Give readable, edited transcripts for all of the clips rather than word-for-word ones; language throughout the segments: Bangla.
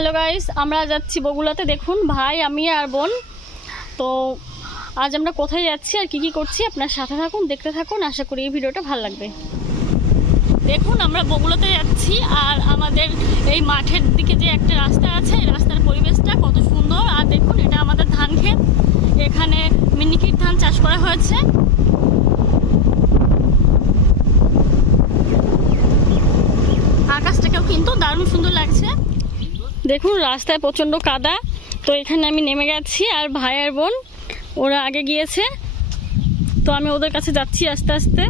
হ্যালো গাইস, আমরা যাচ্ছি বগুড়াতে। দেখুন ভাই, আমি আর বোন। তো আজ আমরা কোথায় যাচ্ছি আর কি করছি আপনার সাথে থাকুন, দেখতে থাকুন। আশা করি এই ভিডিওটা ভালো লাগবে। দেখুন আমরা বগুড়াতে যাচ্ছি, আর আমাদের এই মাঠের দিকে যে একটা রাস্তা আছে, এই রাস্তার পরিবেশটা কত সুন্দর। আর দেখুন, এটা আমাদের ধান ক্ষেত। এখানে মিনিকিট ধান চাষ করা হয়েছে। আকাশটাকেও কিন্তু দারুণ সুন্দর লাগছে। দেখুন রাস্তায় প্রচণ্ড কাদা। তো এখানে আমি নেমে গেছি, আর ভাই আর বোন ওরা আগে গিয়েছে। তো আমি ওদের কাছে যাচ্ছি আস্তে আস্তে।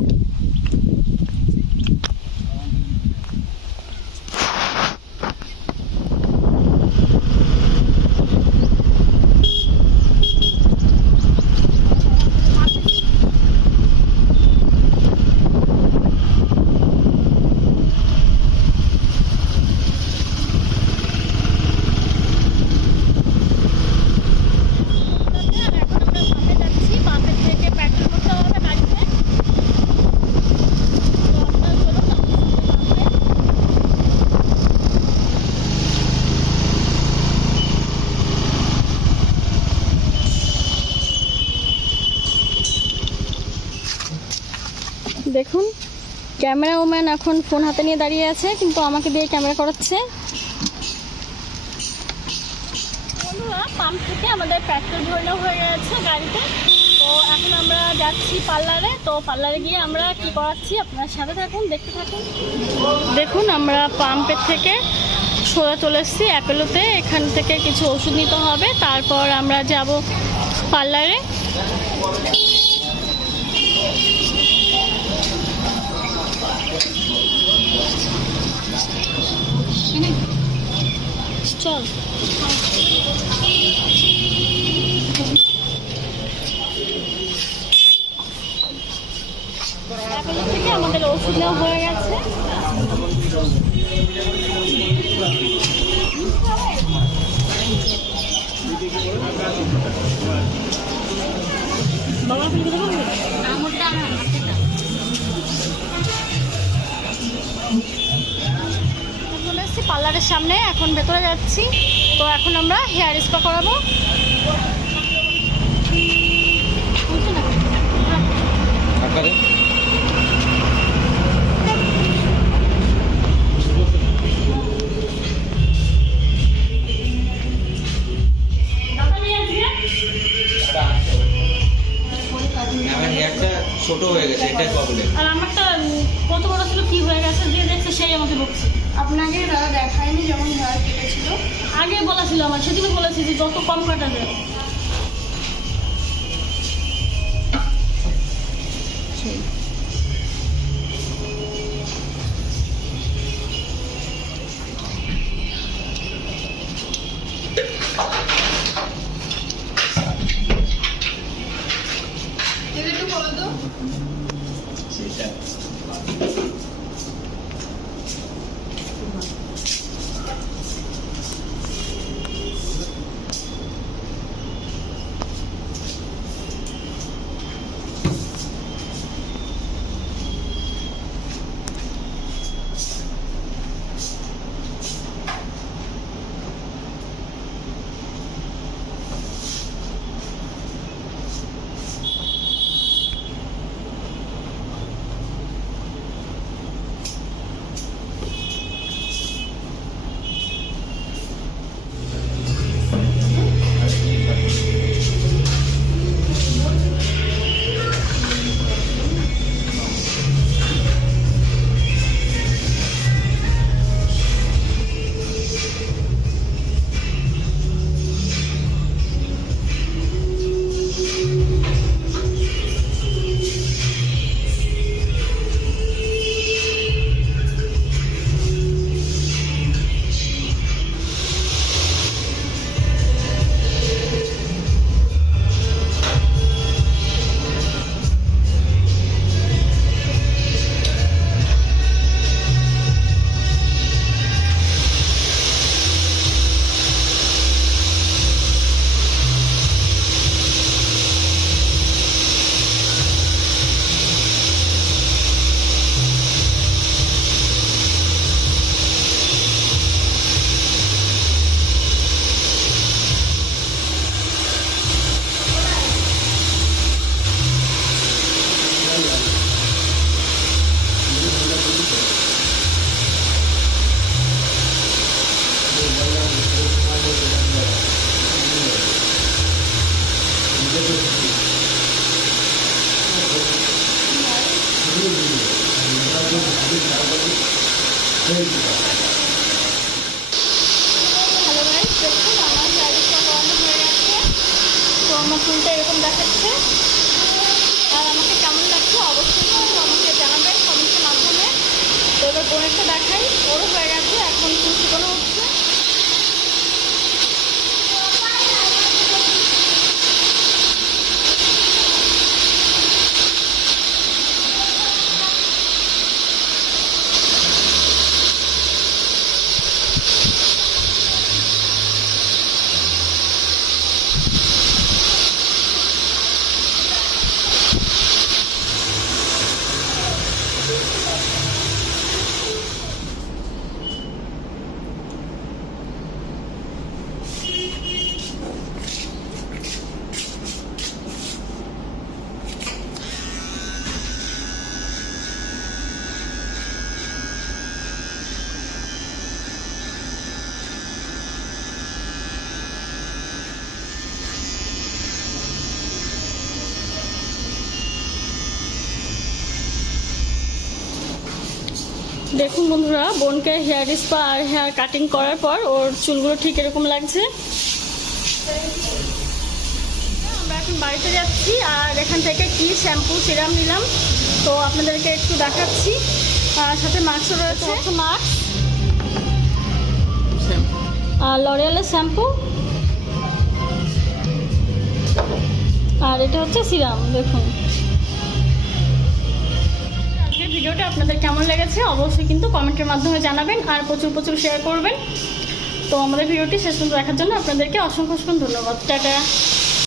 দেখুন ক্যামেরাম্যান এখন ফোন হাতে নিয়ে দাঁড়িয়ে আছে, কিন্তু আমাকে দিয়ে ক্যামেরা করাচ্ছে। বন্ধুরা, পাম্প থেকে আমাদের পেট্রোল ভরানো হয়ে গেছে গাড়িতে। তো এখন আমরা যাচ্ছি পার্লারে। তো পার্লারে গিয়ে আমরা কি করাচ্ছি আপনার সাথে থাকুন, দেখতে থাকুন। দেখুন আমরা পাম্পের থেকে সোজা চলে এসেছি অ্যাপেলোতে। এখান থেকে কিছু ওষুধ নিতে হবে, তারপর আমরা যাব পার্লারে। চল থেকে আমাদের ওষুধ নেওয়া হয়ে গেছে। বাবা চলে এসেছি পার্লারের সামনে, এখন ভেতরে যাচ্ছি। তো এখন আমরা হেয়ার স্পা করাবো। ছোট হয়ে গেছে, এটাই প্রবলেম। আর আমারটা কত বড় ছিল, কি হয়ে গেছে, যে দেখছে সেই আমাকে বকছে। আপনাকে দাদা দেখায়নি যখন হেয়ার কেটেছিল? আগে বলা ছিল আমার, সেদিনও বলেছি যে যত কম কাটা যায়। একটু বলো তো। হ্যালো গাইস, দেখুন আমার হেয়ারটা করানো হয়ে গেছে। তো আমার চুলটা এরকম দেখাচ্ছে। আর আমাকে কেমন লাগছে অবশ্যই কিন্তু আমাকে জানাবেন কমেন্টের মাধ্যমে। তো এবার বোনেরটা দেখাই, ওরও হয়ে গেছে, এখন চুল শুকানো হচ্ছে। দেখুন বন্ধুরা, বোনকে হেয়ার স্পা আর হেয়ার কাটিং করার পর ওর চুলগুলো ঠিক এরকম লাগছে। আমরা এখন বাড়িতে যাচ্ছি আর এখান থেকে কি শ্যাম্পু সিরাম নিলাম তো আপনাদেরকে একটু দেখাচ্ছি। আর সাথে মাস্কও রয়েছে, মাস্ক আর লরিয়ালের শ্যাম্পু, আর এটা হচ্ছে সিরাম। দেখুন আজকের ভিডিওটা আপনাদের কেমন লেগেছে অবশ্যই কিন্তু কমেন্টের মাধ্যমে জানাবেন আর প্রচুর প্রচুর শেয়ার করবেন। তো আমাদের ভিডিওটি শেষ পর্যন্ত দেখার জন্য আপনাদেরকে অসংখ্য ধন্যবাদ। টাটা।